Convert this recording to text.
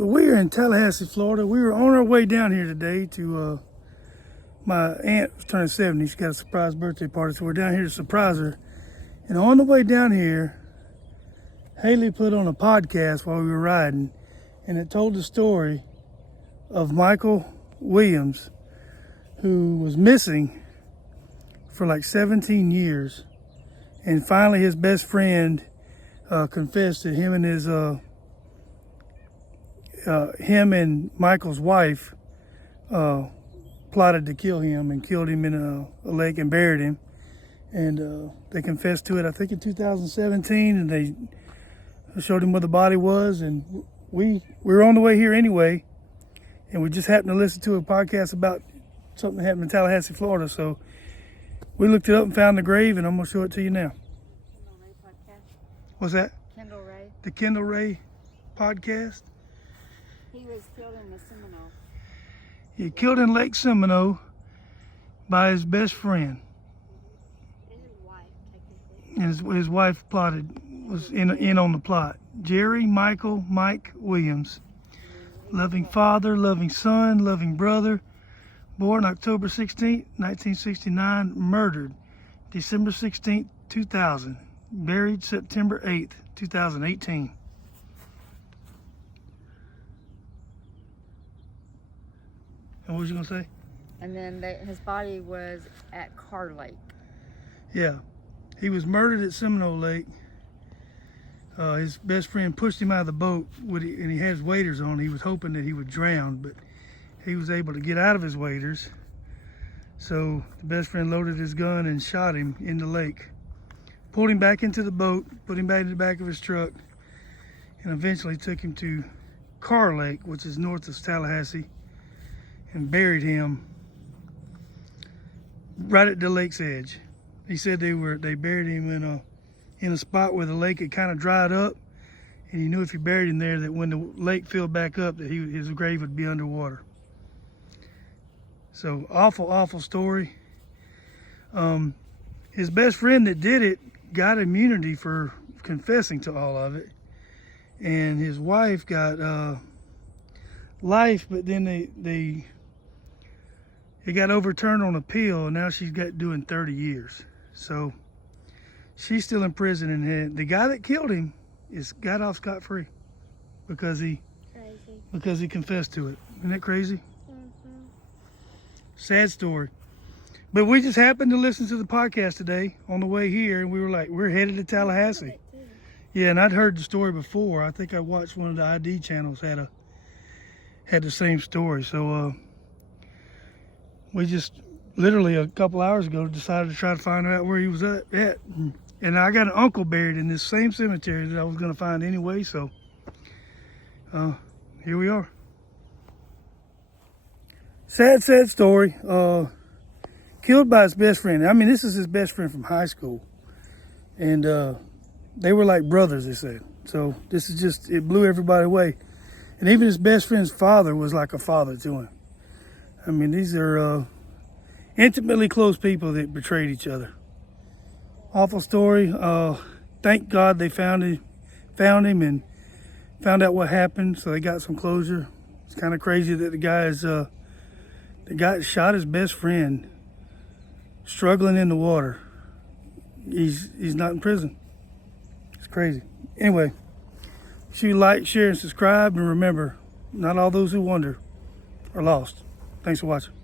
So we are in Tallahassee, Florida. We were on our way down here today to, my aunt was turning 70. She got a surprise birthday party, so we're down here to surprise her. And on the way down here, Haley put on a podcast while we were riding, and it told the story of Michael Williams, who was missing for like 17 years. And finally his best friend confessed that him and Michael's wife plotted to kill him and killed him in a lake and buried him. And they confessed to it, I think in 2017, and they showed him where the body was. And we were on the way here anyway, and we just happened to listen to a podcast about something that happened in Tallahassee, Florida. So we looked it up and found the grave, and I'm going to show it to you now. Kendall Ray podcast. What's that? Kendall Ray. The Kendall Ray podcast. He was killed in the Seminole. He killed in Lake Seminole by his best friend. And his wife, technically. And his wife was in on the plot. Jerry Michael Mike Williams. Loving father, loving son, loving brother. Born October 16, 1969. Murdered December 16, 2000. Buried September 8, 2018. And what was you going to say? And then his body was at Carr Lake. Yeah. He was murdered at Seminole Lake. His best friend pushed him out of the boat and he had his waders on. He was hoping that he would drown, but he was able to get out of his waders. So the best friend loaded his gun and shot him in the lake. Pulled him back into the boat, put him back in the back of his truck, and eventually took him to Carr Lake, which is north of Tallahassee, and buried him right at the lake's edge. He said they buried him in a spot where the lake had kind of dried up, and he knew if he buried him there that when the lake filled back up that his grave would be underwater. So awful story. His best friend that did it got immunity for confessing to all of it, and his wife got life, but then it got overturned on appeal, and now she's doing 30 years. So she's still in prison, and the guy that killed him got off scot-free because he confessed to it. Isn't that crazy? Mm-hmm. Sad story. But we just happened to listen to the podcast today on the way here, and we were like, we're headed to Tallahassee. Yeah, and I'd heard the story before. I think I watched one of the ID channels had the same story. So we just literally a couple hours ago decided to try to find out where he was at. And I got an uncle buried in this same cemetery that I was going to find anyway. So here we are. Sad story. Killed by his best friend. I mean, this is his best friend from high school. And they were like brothers, they said. So this is just, it blew everybody away. And even his best friend's father was like a father to him. I mean, these are intimately close people that betrayed each other. Awful story. Thank God they found him and found out what happened, so they got some closure. It's kind of crazy that the guy shot his best friend struggling in the water. He's not in prison. It's crazy. Anyway, make sure you like, share, and subscribe, and remember, not all those who wander are lost. Thanks for watching.